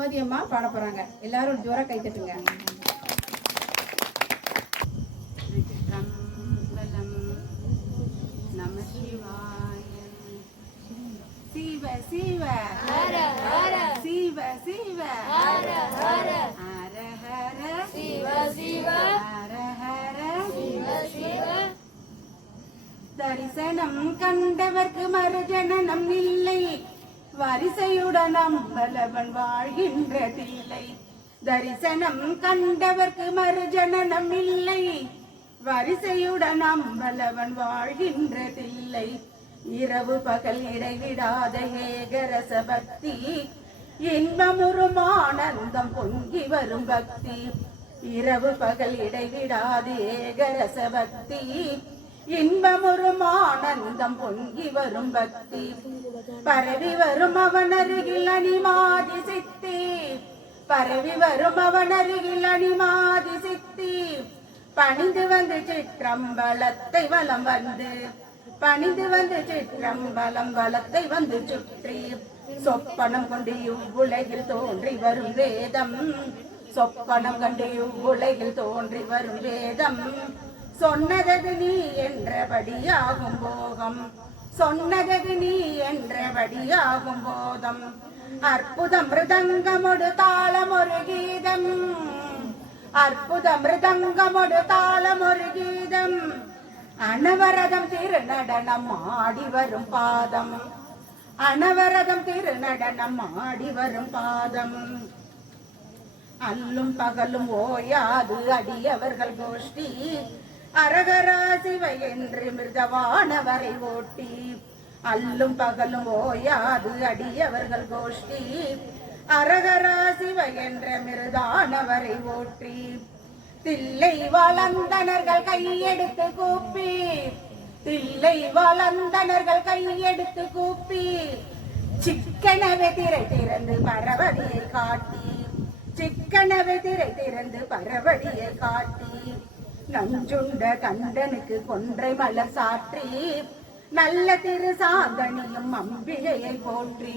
சுமதி அம்மா பாட போறாங்க. எல்லாரும் ஜோரா கை தட்டுங்க திருச்சிற்றம்பலம். நம சிவாய. சிவ சிவ சிவ சிவ ஹர ஹர ஹர ஹர தரிசனம் கண்டவர்க்கு மறுஜனனம் இல்லை வரிசையுடன் அம்பலவன் வாழ்கின்றதில்லை. தரிசனம் கண்டவர்க்கு மறுஜனனம் இல்லை. வரிசையுடன் அம்பலவன் வாழ்கின்றதில்லை. இரவு பகல் இடைவிடாத ஏகரச பக்தி இன்பமுறும் ஆனந்தம் பொங்கி வரும் பக்தி. இரவு பகல் இடைவிடாத ஏகரச பக்தி இன்பமுறும் ஆனந்தம் பொங்கி வரும் பக்தி. பரவி வரும் அவன் அருகில் அணிமாதி சித்தி பரவி வரும் அவன் அருகில் அணிமாதி சித்தி பணிந்து வந்து சிற்றம்பலத்தை வலம் வந்து பணிந்து வந்து சிற்றம்பலம் வலத்தை வந்து சுற்றி. சொப்பனம் கொண்டு இவ்வுலகில் தோன்றி வரும் வேதம் சொப்பனம் கண்டு இவ்வுலகில் தோன்றி வரும் வேதம். சொன்னதது நீ என்றபடியாகும் போகம். சொன்னதது நீ என்றபடியாகும் போதம். அற்புத மிருதங்கமொடு தாளம் ஒரு கீதம். அற்புத மிருதங்கமொடு தாளம் ஒரு கீதம். அனவரதம் திருநடனம் ஆடி வரும் பாதம். அனவரதம் திருநடனம் ஆடி வரும் பாதம். அல்லும் பகலும் ஓயாது அடியவர்கள் கோஷ்டி. அரகராசிவை என்று மிருதவானவரை ஓட்டி அல்லும் பகலும் ஓயாது அடியவர்கள் கோஷ்டி. அரகராசிவை என்ற மிருதானவரை ஓட்டி தில்லை வளர்ந்தனர்கள் கையெடுத்து கூப்பி தில்லை வளர்ந்தனர்கள் கையெடுத்து கூப்பி சிக்கனவை திரை திறந்து பரவடியை காட்டி சிக்கனவை திரை திறந்து பரவடியை காட்டி. நஞ்சுண்ட கண்டனுக்கு கொன்றை மலர் சாற்றி நல்ல திரு சாந்தனியும் அம்பிகையை போற்றி.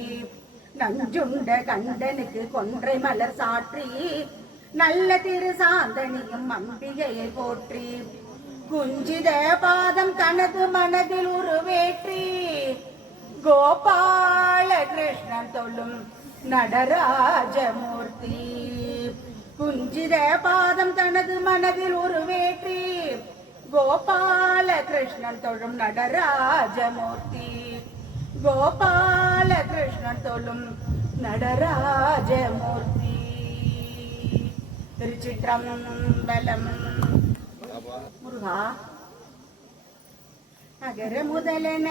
நஞ்சுண்ட கண்டனுக்கு கொன்றை மலர் சாற்றி நல்ல திரு சாந்தனியும் அம்பிகையை போற்றி. குஞ்சித பாதம் தனது மனதில் உருவேற்றி கோபால கிருஷ்ணன் தொழும் நடராஜமூர்த்தி. குஞ்சித பாதம் தனது மனதில் உருவேற்றி கோபால கிருஷ்ணன் தொழும் நடராஜமூர்த்தி. கோபால கிருஷ்ணன் தொழும் நடராஜமூர்த்தி. திருச்சிற்றம்பலம். முருகா அகர முதலன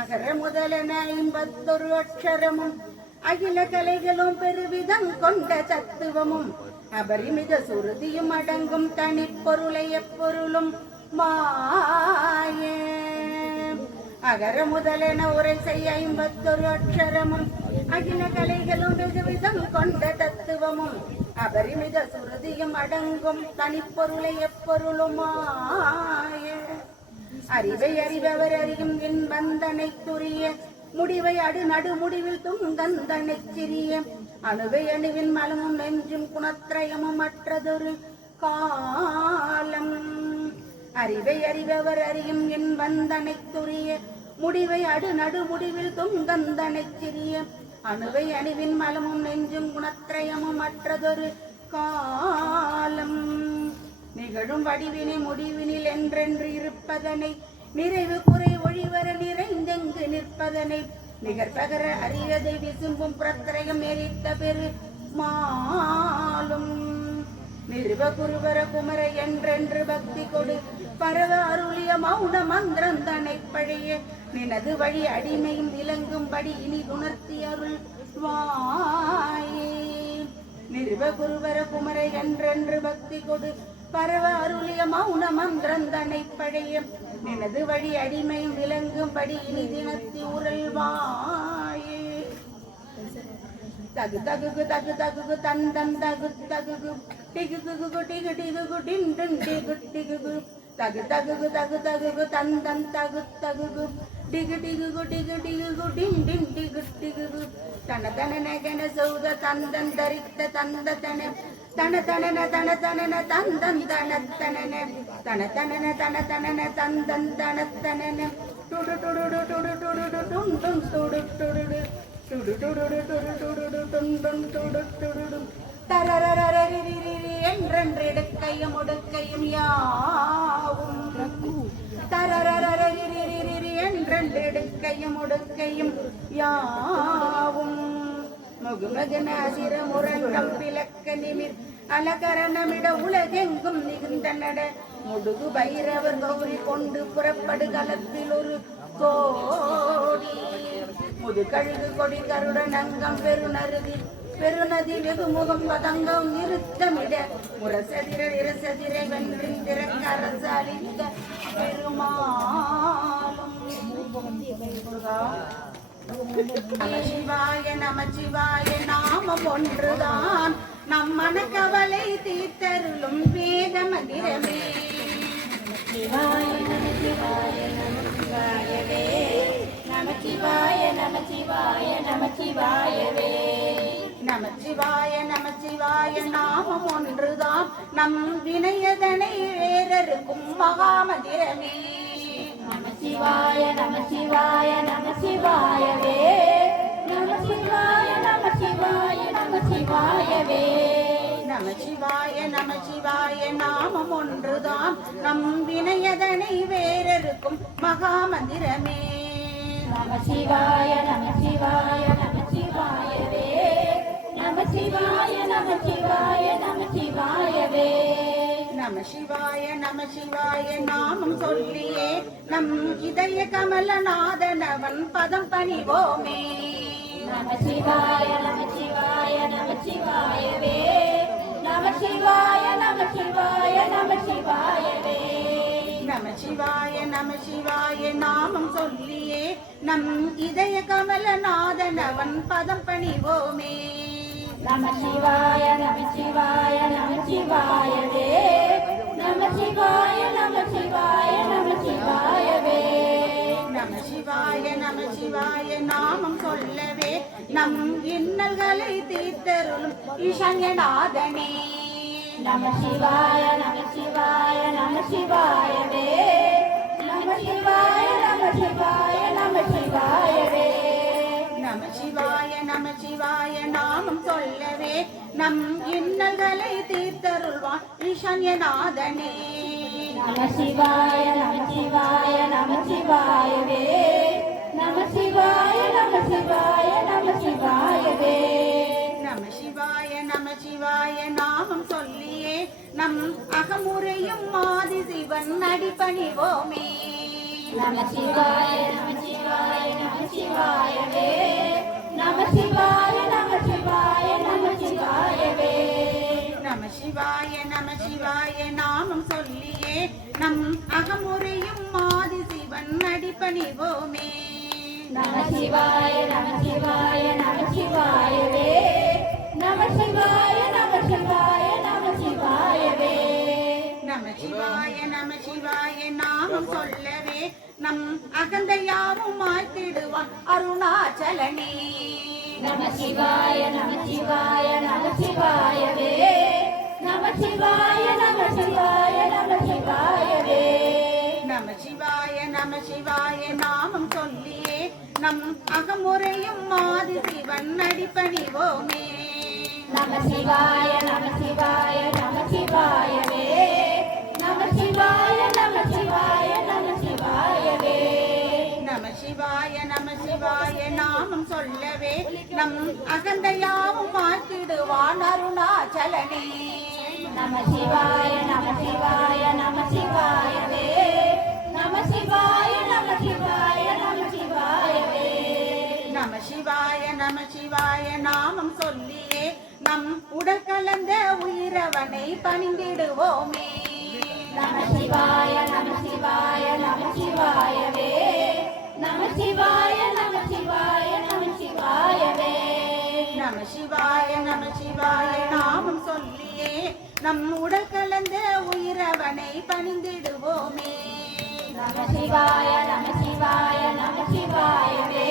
அகர முதலன ஐம்பத்தொரு அக்ஷரமும் அகில கலைகளும் பெருவிதம் கொண்ட தத்துவமும் அபரிமித சுருதியும் அடங்கும் தனிப்பொருளை எப்பொருளும் மாயே. அகர முதலென உரை செய்ய ஐம்பத்தொரு அக்ஷரமும் அகில கலைகளும் விதவிதம் கொண்ட தத்துவமும். அபரிமித சுருதியும் அடங்கும் தனிப்பொருளை எப்பொருளுமாய அறிவை அறிபவர் அறியும் என் வந்தனை துரிய முடிவை அடு நடு முடிவில் துங்கந்தனை சிறிய அணுவை அணுவின் மலமும் நெஞ்சும் குணத்திரயமும் மற்றதொரு காலம். அறிவை அறிபவர் அறியும் என் வந்தனை துரிய முடிவை அடு நடு முடிவில் துங்கந்தனை சிறிய அணுவை அணுவின் மலமும் நெஞ்சும் குணத்திரயமும் மற்றதொரு காலம். நிகழும் வடிவினை முடிவினில் என்றென்று இருப்பதனை நிறைவு குறை ஒழிவர நிறைந்தெங்கு நிற்பதனை நிகர்பகர அரியதை விசும்பும் பிரத்திரயம் எரித்த பெரு மாலும். நிறுவ குருவர குமர என்றென்று பக்தி கொடு. பரவ அருளிய மௌன மந்திரந்தனை பழைய. நினது வழி அடிமையும் விளங்கும்படி இனி உணர்த்தி அருள் வாயே. நிறுவ குருவர குமர என்றென்று பக்தி கொடு. பரவ அருளியமா உணமம் திறந்தனை பழைய எனது வழி அடிமை விளங்கும்படி இனி தினத்தி உரல்வாயே தகு தகுகு தகு தகுகு தந்தம் தகு தகுகு. டிகுகு டிகு டிகுகு டின் டின் டிகு டிகுகு. தகு தகுகு தகு தகுகு தந்தம் தகு தகுகு. டிகு டிகு கு டிகு டிகு கு டிம் டிம் டிகு டிகுகு. தன தன நகன சௌத தந்தன் தரித்த தந்த தன தன தன தன தன தந்தன் தன தன தன தனன தன தனன தந்தன் தன தனன டுடு டுடு டு டுடு டுடு டும் டும் டுடு டுடு டு டுடு டுடு டுடு டுடு டும் டும் டுடு டுடு டும் என்றென்று என்றென்றெடுக்கையும் ஒடுக்கையும் யாவும் தரரரரரிரிரிரி என்றென்றெடுக்கையும் ஒடுக்கையும் யாவும் முகுமகன அசிர முரண்டம் விளக்க நிமிர். அலகரணமிட உலகெங்கும் நிகழ்ந்த நட. முடுகு பைரவர் கௌரி கொண்டு புறப்படு களத்தில் ஒரு கோடி. முதுகழுகு கொடி கருடன் அங்கம் பெருநருதி. பெருநதி வெகுமுகம் பதங்கம் நிறுத்தமிட. முரசதிர இரசதிர வென்றிந்திர கரசாலித்த பெருமாளும். நம சிவாய நம நமச்சிவாய நாமம் ஒன்றுதான். நம் மனக்கவலை தீர்த்தருளும் வேத மந்திரமே. நமச்சிவாய நமச்சிவாய நமச்சிவாயவே. நமச்சிவாய நமச்சிவாய நமச்சிவாயவே நமச்சிவாய நமச்சிவாய நாமம் ஒன்றுதான். நம் வினயதனை வேறருக்கும் மகாமந்திரமே. நமசிவாய நமசிவாய நமசிவாயவே நமசிவாய நமசிவாய நமசிவாயவே நமச்சிவாய நமச்சிவாய நாமம் ஒன்றுதான். நம் வினையதனை வேறருக்கும் மகாமந்திரமே. நமசிவாய நமசிவாய நமசிவாயவே நமசிவாய நமசிவாய நமசிவாயவே நம சிவாய நம சிவாய நாமம் சொல்லியே. நம் இதய கமலநாதனவன் பதம் பணிவோமே. நமசிவாய நமசிவாய நமசிவாயவே நமசிவாய நமசிவாய நமசிவாயவே நம சிவாய நம சிவாய நாமம் சொல்லியே நம் இதய கமலநாதனவன் பதம் பணிவோமே நமசிவாய நமசிவாயவே நமசிவாய நமசிவாய நமசிவாயவே நம சிவாய நம சிவாய நாமம் சொல்லவே நம் இன்னல்களை தீர்த்தருளும் ஈசன்யநாதனே நமசிவாய நமசிவாய நமசிவாயவே நமசிவாய நமசிவாய நமசிவாயவே நம சிவாய நம சிவாய நாமம் சொல்லவே நம் இன்னல்களை தீர்த்தருள்வான் ஈசன்யநாதனே நமசிவாய நமசிவாய நமசிவாயவே நமசிவாய நமசிவாய நமசிவாயவே நம சிவாய நம சிவாய நாமம் சொல்லியே. நம் அகமுறையும் ஆதி சிவன் அடிபணிவோமே நமசிவாய நமசிவாய நமசிவாயவே. நமசிவாய நமசிவாய நமசிவாயவே. நம சிவாய நம சிவாய நாமம் சொல்லியே. நம் அகமுறையும் ஆதி சிவன் அடிபணிவோமே நமசிவாய நமசிவாய நமசிவாயவே. நமசிவாய நமசிவாய நமசிவாயவே. நம சிவாய நம சிவாய நாமம் சொல்லவே நம் அகந்தையாவும் மாய்த்திடுவான் அருணாச்சலனே. நமசிவாய நமசிவாய நமசிவாயவே. நமசிவாய நமசிவாய நமசிவாயவே. நம சிவாய நம சிவாய நாமம் சொல்லியே நம் அகமுறையும் ஆதி சிவன் அடிபணிவோமே நமசிவாய நமசிவாய நமசிவாயவே. நமசிவாய நமசிவாய நமசிவாயவே. நம சிவாய நம சிவாய நாமம் சொல்லவே நம் அகந்தையாவும் மாற்றிடுவான் அருணாச்சலனே. நமசிவாய நமசிவாய நமசிவாயவே. நமசிவாய நமச்சிவாய நாமம் சொல்லியே நம் உடல் கலந்த உயிரவனை பணிந்திடுவோமே. நமச்சிவாய நமச்சிவாய நமச்சிவாயவே நமச்சிவாய நமச்சிவாய நமச்சிவாயவே நமசிவாய நமசிவாய நாமம் சொல்லியே நம் உடல் கலந்த உயிரவனை பணிந்திடுவோமே. நமசிவாய நமசிவாய நமசிவாயவே.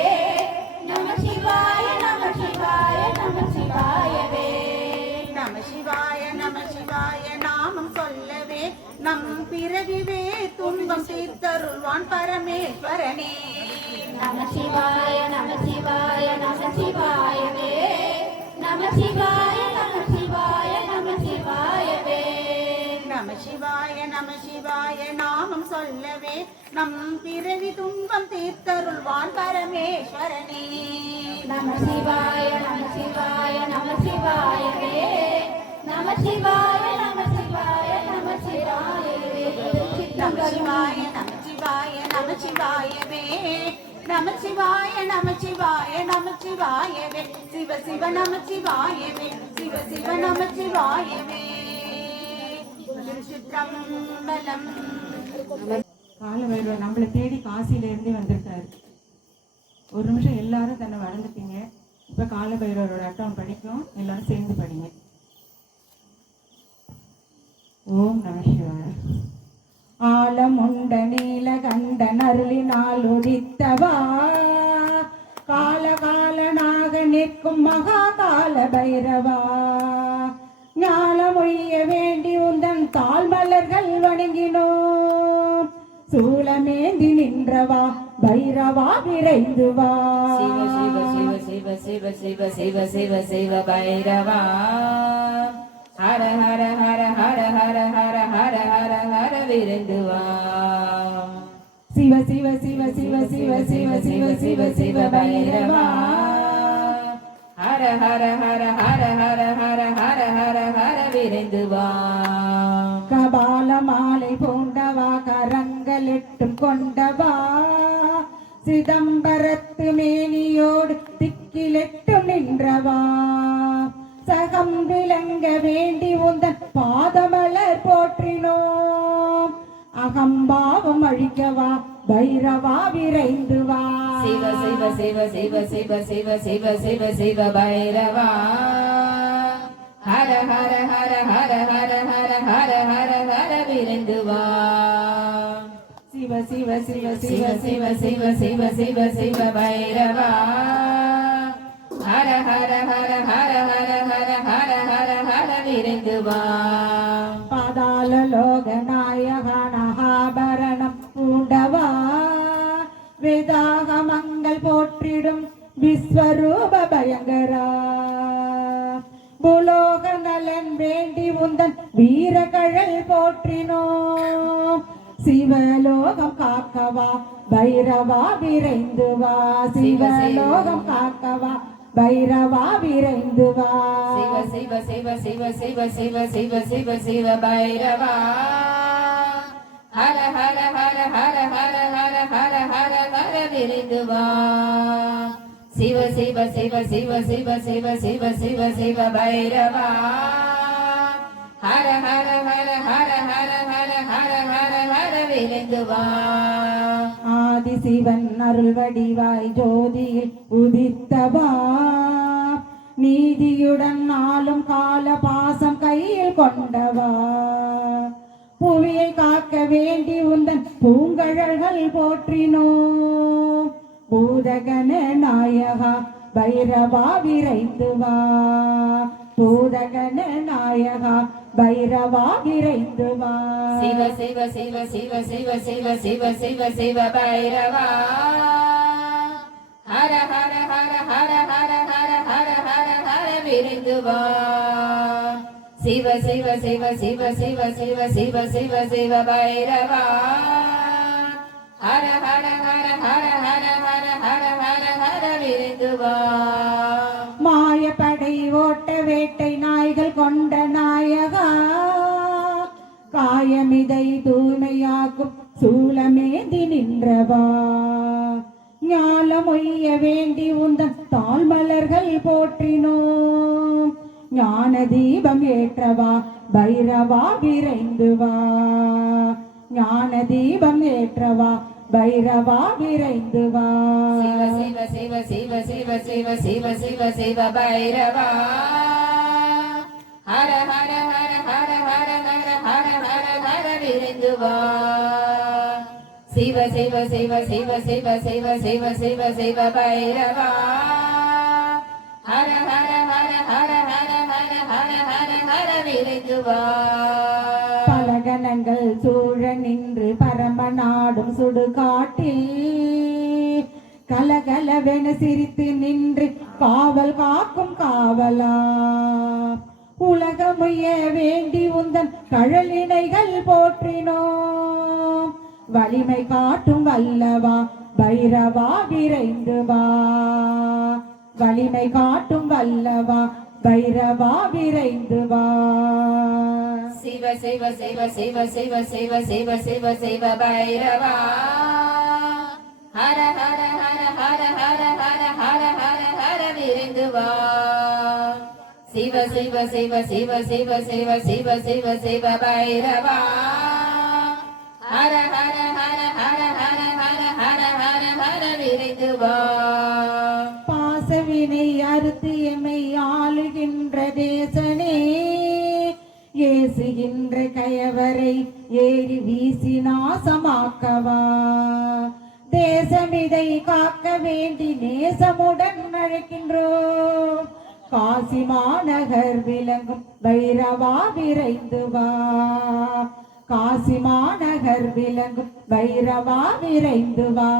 நம் பிறவிவே துன்பம் தீர்த்தருள்வான் பரமேஸ்வரனே. நம சிவாய நம சிவாய நம சிவாயவே நம சிவாய நம் பிறவி துன்பம் தீர்த்தருள்வான் பரமேஸ்வரனே. நம சிவாய நம சிவாய நம சிவாயவே. நம சிவாய நம சிவாய நம சிவாயவே. நம சிவாய நம சிவாய நம சிவாயவே. நம சிவாய நம சிவாய நம சிவாயவே. சிவ சிவ நம சிவாயவே. சிவ சிவ நம சிவாயவே. திருச்சிற்றம்பலம். கால காலபைரவர் நம்மளை தேடி காசில இருந்தே வந்திருக்காரு. ஒரு நிமிஷம் எல்லாரும் தன்னை வளர்ந்துட்டீங்க இப்ப காலபைரவரோட அட்டம் படிக்கும் எல்லாரும் சேர்ந்து படிங்க. ஓம் நம சிவாய. ஆலமுண்ட நீலகண்டன் அருளினால் உதித்தவா? காலகாலனாக நிற்கும் மகா கால பைரவா ஞானமொய்ய வேண்டி உந்தன் தாழ்மலர்கள் வணங்கினோம். சூலமேந்தி நின்றவா பைரவா விரைந்து வா சிவ சிவ சிவ சிவ சிவ சிவ சிவ சிவ சிவ பைரவா ஹர ஹர ஹர ஹர ஹர ஹர ஹர ஹர ஹர விருந்து வா சிவ சிவ சிவ சிவ சிவ சிவ சிவ சிவ சிவ பைரவா ஹர ஹர ஹர ஹர ஹர ஹர ஹர ஹர ஹர விருந்து வா கபால மாலை பூண்டவா கரங்கள் பகலிட்டும் கொண்டவா சிதம்பரத்து மேனியோடு திக்கிலெட்டும் நின்றவா சகம் விளங்க வேண்டி உந்தன் பாதமலர் போற்றினோம் அகம்பாவம் அழிக்கவா பைரவா விரைந்து வா சிவ சிவ சிவ சிவ சிவ சிவ சிவ சிவ சிவ பைரவா ஹர ஹர ஹர ஹர ஹர ஹர ஹர ஹர ஹர விரைந்து வா சிவ சிவ சிவ சிவ சிவ சிவ சிவ சிவ சிவ பைரவா ஹர ஹர ஹர ஹர ஹர ஹர ஹர ஹர ஹர விருந்து வா பாதாள லோக நாயகனாபரணம் பூண்டவா வேதாகமங்கள் போற்றிடும் விஸ்வரூப பயங்கரா புலோக நலன் வேண்டி உந்தன் வீரகழல் போற்றினோம் சிவலோகம் காக்கவா பைரவா விரைந்து வா சிவலோகம் காக்கவா பைரவா விரைந்து வா சிவ சிவ சிவ சிவ சிவ சிவ சிவ சிவ சிவ பைரவா ஹர ஹர ஹர ஹர ஹர ஹர ஹர ஹர ஹர விரைந்து வா சிவ சிவ சிவ சிவ சிவ சிவ சிவ சிவ சிவ பைரவா ஹர ஹர ஹர ஹர ஹர ஹர ஹர ஹர ஹர விரைந்து வா. ஆதி சிவன் அருள் வடிவாய் ஜோதியில் உதித்தவா நீதியுடன் நாளும் கால பாசம் கையில் கொண்டவா. புவியை காக்க வேண்டி உந்தன் பூங்கழல்கள் போற்றினோ. பூதகன நாயகா பைரவா விரைந்து வா. பூதகன நாயகா பைரவா விரைந்து வா சிவ சிவ சிவ சிவ சிவ சிவ சிவ சிவ சிவ பைரவா ஹர ஹர ஹர ஹர ஹர ஹர ஹர ஹர ஹர விருந்து வா சிவ சிவ சிவ சிவ சிவ சிவ சிவ சிவ சிவ பைரவா ஹர ஹர ஹர ஹர ஹர ஹர ஹர ஹர ஹர விருந்து வா மாயப்படை ஓட்ட வேட்டை நாய்கள் கொண்ட நாயகா. காயமிதை தூய்மையாக்கும் சூலமேந்தி நின்றவா. ஞாலமொய்ய வேண்டி உந்தன் தாழ்மலர்கள் போற்றினோம். ஞான தீபம் ஏற்றவா பைரவா விரைந்து வா ஞான தீபம் ஏற்றவா பைரவா விரைந்து வா சிவ சிவ சிவ சிவ சிவ சிவ சிவ சிவ சிவ பைரவா ஹர ஹர ஹர ஹர ஹர ஹர ஹர ஹர ஹர விரைந்து வா சிவ சிவ சிவ சிவ சிவ சிவ சிவ சிவ சிவ பைரவா ஹர ஹர ஹர ஹர ஹர ஹர ஹர ஹர ஹர விரைந்து வா பலகணங்கள் சூழ நின்று நாடும் சுடுகாட்டில் கலகலவென சிரித்து நின்று காவல் காக்கும் காவலா. உலகமுய வேண்டி உந்தன் கழலினைகள் போற்றினோம். வலிமை காட்டும் வல்லவா பைரவா விரைந்து வா. வலிமை காட்டும் வல்லவா பைரவா விரைந்து வா. சிவ சிவ சிவ சிவ சிவ சிவ சிவ சிவ சிவ பைரவா ஹர ஹர ஹர ஹர ஹர ஹர ஹர ஹர ஹர விருந்துவா சிவ சிவ சிவ சிவ சிவ சிவ சிவ சிவ சிவ பைரவா ஹர ஹர ஹர ஹர ஹர ஹர ஹர ஹர ஹர விரைந்து பாசவினை அறுத்து எமை ஆளுகின்ற தேசனே ஏசுகின்ற கயவரை ஏறி வீசி நாசமாக்கவா தேசமிதை காக்க வேண்டி நேசமுடன் அழைக்கின்றோம் காசி மாநகர் விளங்கும் பைரவா விரைந்து வா காசி மாநகர் விளங்கும் பைரவா விரைந்து வா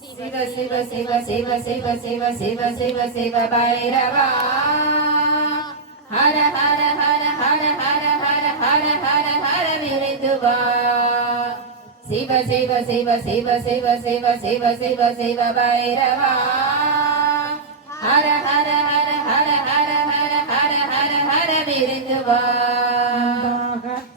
சிவ சிவ சிவ சிவ சிவ சிவ சிவ சிவ சிவ பைரவா ஹர ஹர ஹர ஹர ஹர ஹர ஹர ஹர ஹர விருதுவா சிவ சிவ சிவ சிவ சிவ சிவ சிவ சிவ சிவ பைரவா ஹர ஹர ஹர ஹர ஹர ஹர ஹர ஹர ஹர விருதுவா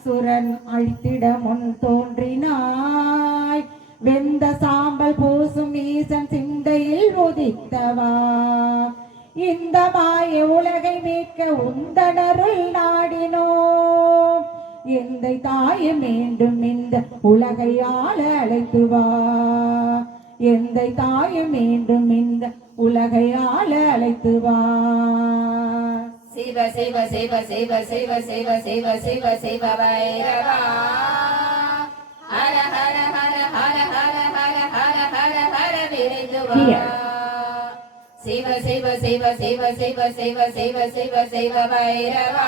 சுரன் அழித்திட முன் தோன்றினாய் வெந்த சாம்பல் பூசும் ஈசன் சிந்தையில் உதித்தவா இந்த மாய உலகை மீட்க உந்தனருள் நாடினோம். எந்தை தாயை மீண்டும் இந்த உலகை ஆள அழைத்து வா. எந்தை தாயை மீண்டும் இந்த உலகை ஆள அழைத்து வா. சிவ சிவ சிவ சிவ சிவ சிவ சிவ சிவ சிவ பைரவா. ஹர ஹர ஹர ஹர ஹர ஹர ஹர ஹர ஹர விரைந்து வா. சிவ சிவ சிவ சிவ சிவ சிவ சிவ சிவ சிவ பைரவா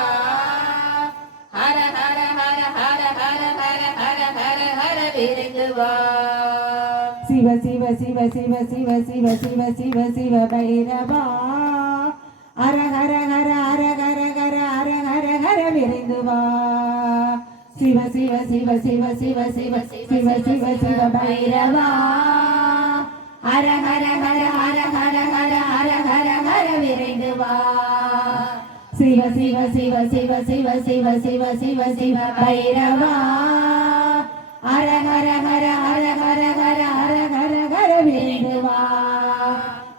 ஹர ஹர ஹர ஹர ஹர ஹர ஹர ஹர ஹர விரைந்து சிவ சிவ சிவ சிவ சிவ சிவ சிவ சிவ சிவ பைரவா ஹர ஹர ஹர ஹர ஹர ஹர ஹர ஹர ஹர விரைந்து சிவ சிவ சிவ சிவ சிவ சிவ சிவ சிவ சிவ பைரவா சிவ சிவ சிவ சிவ சிவ சிவ சிவ சிவ பைரவா. ஹர ஹர ஹர ஹர ஹர ஹர ஹர ஹர ஹர விரைந்து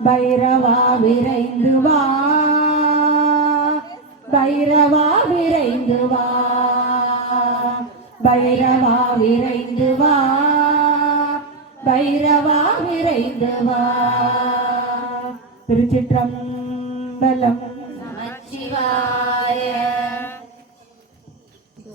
பைரவா விரைந்து வா பைரவா விரைந்து வா பைரவா விரைந்து வா பைரவா விரைந்து வா திருச்சிற்றம்பலம்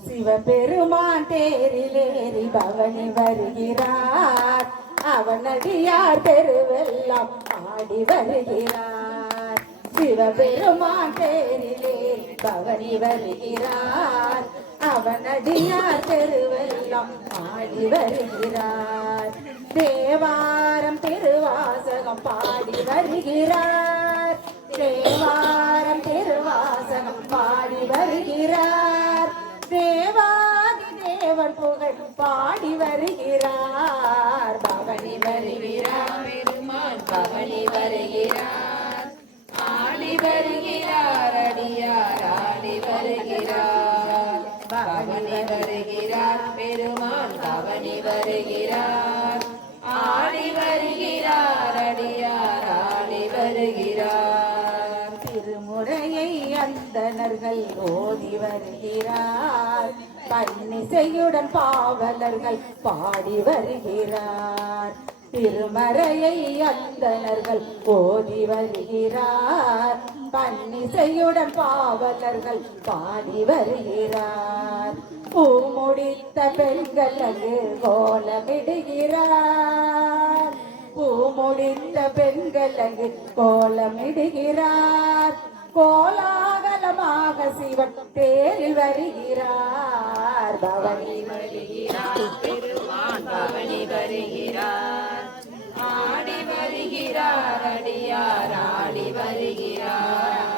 சிவபெருமான் தேரிலேறி பவனி வருகிறார். அவனடியார் தெருவெல்லாம் ஆடி வருகிறார். சிவபெருமான் தேரிலேறி பவனி வருகிறார். அவனடியார் தெருவெல்லாம் ஆடி வருகிறார். தேவாரம் திருவாசகம் பாடி வருகிறார். தேவாரம் திருவாசகம் வருகிறார். தேவாதி தேவன் புகழ் பாடி வருகிறார். பவனி வருகிறார். பெருமான் பவனி வருகிறார். ஆடி வருகிறார் அடியார் ஆடி வருகிறார். பவனி வருகிறார் பெருமான் பவனி வருகிறார். ஆடி வருகிறார் அடியார் ஆடி வருகிறார். அந்தணர்கள் ஓதி வருகிறார். பன்னிசையுடன் பாவலர்கள் பாடி வருகிறார். திருமறையை அந்தனர்கள் ஓதி வருகிறார். பன்னிசையுடன் பாவலர்கள் பாடி வருகிறார். பூ முடித்த பெண்கள் அங்கு கோலமிடுகிறார். பூ முடித்த பெண்கள் அங்கு கோலமிடுகிறார். கோலாகலமாக சிவன் தேரில் வருகிறார். பவனி வருகிறார். பவனி வருகிறார். ஆடி வருகிறார் அடியார் ஆடி வருகிறார்.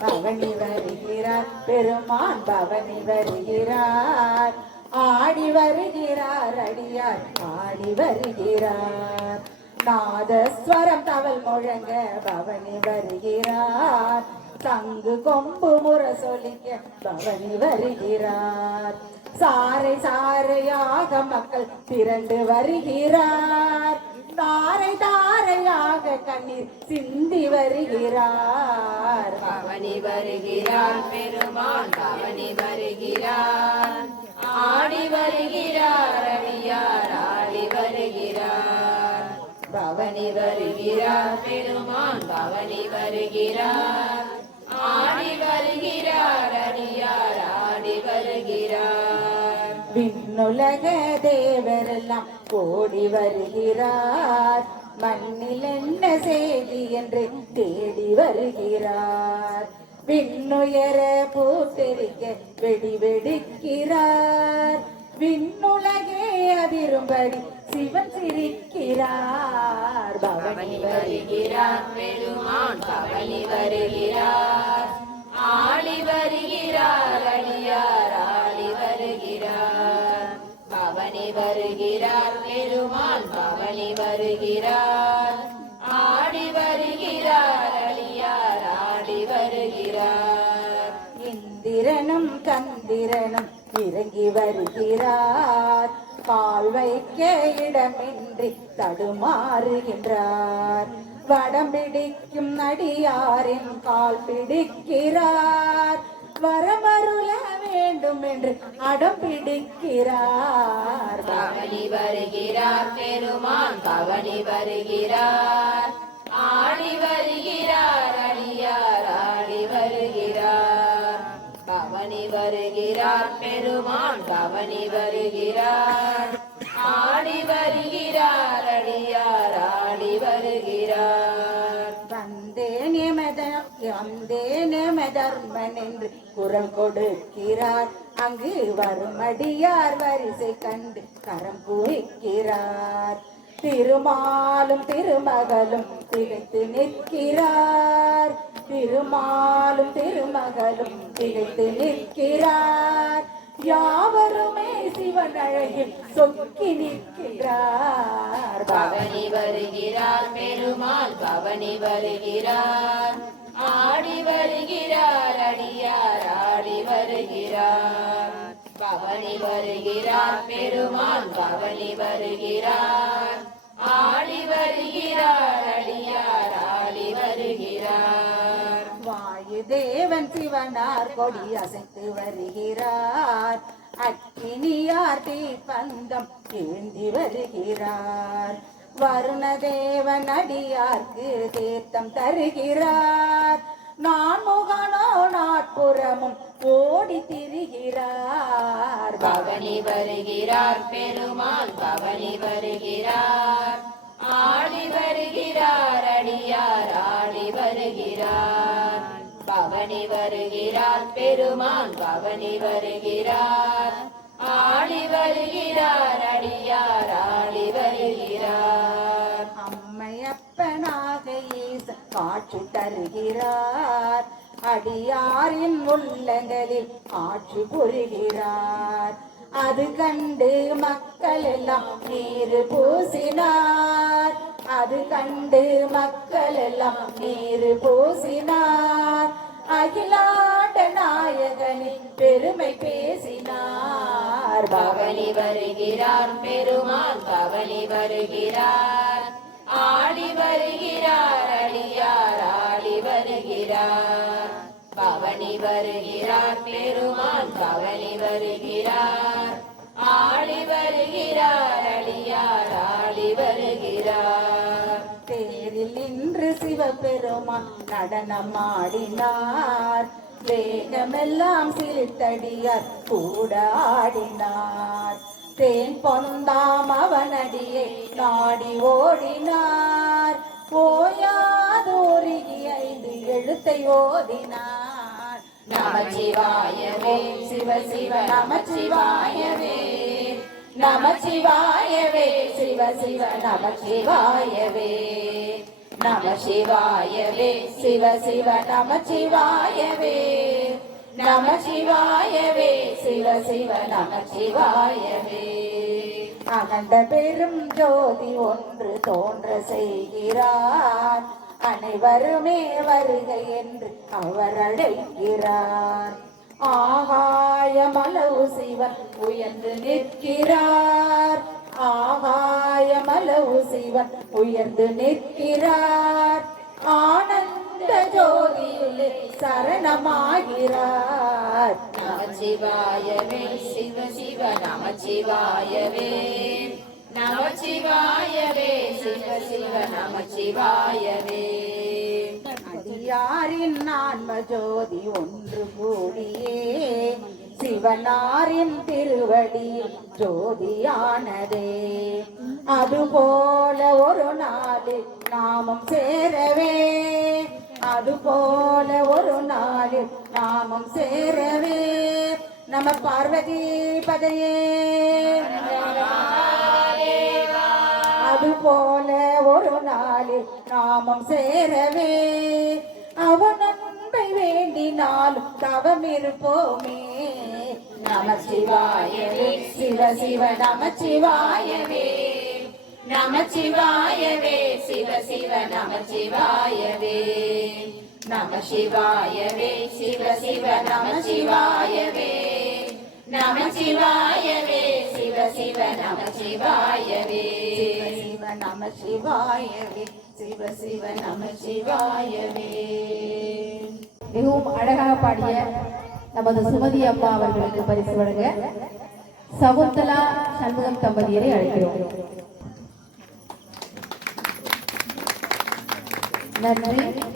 பவனி வருகிறார் பெருமான் பவனி வருகிறார். ஆடி வருகிறார் அடியார் ஆடி வருகிறார். நாதஸ்வரம் தவல் முழங்க பவனி வருகிறார். தங்கு கொம்பு முற சொலிக்க பவனி வருகிறார். சாரை சாரையாக மக்கள் திரண்டு வருகிறார். தாரை தாரையாக கண்ணீர் சிந்தி வருகிறார். பவனி வருகிறார் பெருமான் பவனி வருகிறார். ஆடி வருகிறார் அடியார் ஆடி வருகிறார். பவனி வருகிறார் பெருமான் பவனி வருகிறார். ஆடி வருகிறார் அடியார் ஆடி வருகிறார். விண்ணுலக தேவரெல்லாம் கோடி வருகிறார். மண்ணில் என்ன செய்தி என்று தேடி வருகிறார். விண்ணுயர பூத்தெரிக்க வெடி வெடிக்கிறார். விண்ணுலகே அதிரும்படி சிவன் சிரிக்கிறார். பவனி வருகிறார் பெருமான் பவனி வருகிறார். வருகிறார். ஆடி வருகிறார் அழியார் ஆடி வருகிறார். இந்திரனும் கந்திரனும் இறங்கி வருகிறார். கால் வைக்க இடமின்றி தடுமாறுகின்றார். வடம் பிடிக்கும் நடியாரின் கால் பிடிக்கிறார். வரமருள வேண்டும் என்று அடம் பிடிக்கிறார். கவனி வருகிறார் பெருமான் கவனி வருகிறார். ஆடி வருகிறார் அடியார் ஆடி வருகிறார். கவனி வருகிறார் பெருமான் கவனி வருகிறார். ஆடி வருகிறார் அடியார் அந்தே நம தர்மன் என்று குரல் கொடுக்கிறார். அங்கு வரும் அடியார் வரிசை கண்டு கரம் குவிக்கிறார். திருமாலும் திருமகளும் திகைத்து நிற்கிறார். திருமாலும் திருமகளும் திகைத்து நிற்கிறார். யாவருமே சிவன் அழகில் சொக்கி நிற்கிறார். பவனி வருகிறார் பெருமாள் பவனி வருகிறார். ஆடி வருகிறார் அடியார் ஆடி வருகிறார். பவனி வருகிறார் பெருமான் பவனி வருகிறார். ஆடி வருகிறார் அடியார் ஆடி வருகிறார். வாயு தேவன் சிவனார் கொடி அசைத்து வருகிறார். அக்கினியார் தீப்பந்தம் ஏந்தி வருகிறார். வருணதேவன் அடியார்க்கு தீர்த்தம் தருகிறார். நான் முகனோ நாட்புறமும் ஓடி திரிகிறார். பவனி வருகிறார் பெருமாள் பவனி வருகிறார். ஆடி வருகிறார் அடியார் ஆடி வருகிறார். பவனி வருகிறார் பெருமாள் பவனி வருகிறார். ஆடி வருகிறார் அடியார் ஆற்று தருகிறார் அடியாரின் உள்ளங்களில் ஆற்று புரிகிறார். அது கண்டு மக்கள் எல்லாம் நீர் பூசினார். அது கண்டு மக்கள் எல்லாம் நீர் பூசினார். அகிலாண்ட நாயகனின் பெருமை பேசினார். பவனி வருகிறார் பெருமாள் பவனி வருகிறார். ஆடி வருகிறார் அடியார் ஆடி வருகிறார். பவனி வருகிறார் பெருமான் பவனி வருகிறார். ஆடி வருகிறார் அடியார் ஆடி வருகிறார். தேரில் இன்று சிவபெருமான் நடனம் ஆடினார். வேகமெல்லாம் சிரித்தடியார் கூட ஆடினார். தேன் பொந்தாம் அவனடியை நாடி ஓடினார். போயாதோருகி ஐந்து எழுத்தை ஓதினார். நமச்சிவாயவே சிவ சிவ நமச்சிவாயவே. நமச்சிவாயவே சிவ சிவ நமச்சிவாயவே. நம சிவாயவே சிவ சிவ நமச்சிவாயவே. நம சிவாயவே சிவ சிவ சிவாயவே அகண்ட பெரும் ஜோதி ஒன்று தோன்ற செய்கிறார். அனைவருமே வருக என்று அவர் அழைக்கிறார். ஆகாயமளவு சிவன் உயர்ந்து நிற்கிறார். ஆகாயமளவு சிவன் உயர்ந்து நிற்கிறார். ஆனந்த ஜோதியிலே சரணமாகிறார். நமச்சிவாயவே சிவ சிவ நமச்சிவாயவே. நமச்சிவாயவே சிவ சிவ நமச்சிவாயவே. அடியாரின் ஆன்ம ஜோதி ஒன்று கூடியே சிவனாரின் திருவடியில் ஜோதியானதே. அதுபோல ஒரு நாளில் நாமும் சேரவே அதுபோல ஒரு நாளில் நாமும் சேரவே நம பார்வதி பதையே. அதுபோல ஒரு நாளில் நாமும் சேரவே அவன் அன்பை வேண்டினாலும் தவம் இருப்போமே. நம சிவாயவே சிவ சிவ நம சிவாயவே. நமச்சிவாயவே சிவ சிவ நமச்சிவாயவே. சிவாயவே நம சிவாயவே சிவ சிவ நமச்சிவாயவே. நமச்சிவாயவே சிவ சிவ நமச்சிவாயவே. சிவ நமச்சிவாயவே சிவ சிவ நமச்சிவாயவே. மிகவும் அழகாக பாடிய நமது சுமதி அம்மா அவர்களுக்கு பரிசு வழங்க சகுந்தலா சண்முகம் தம்பதியரை அழைக்கிறோம். நன்றி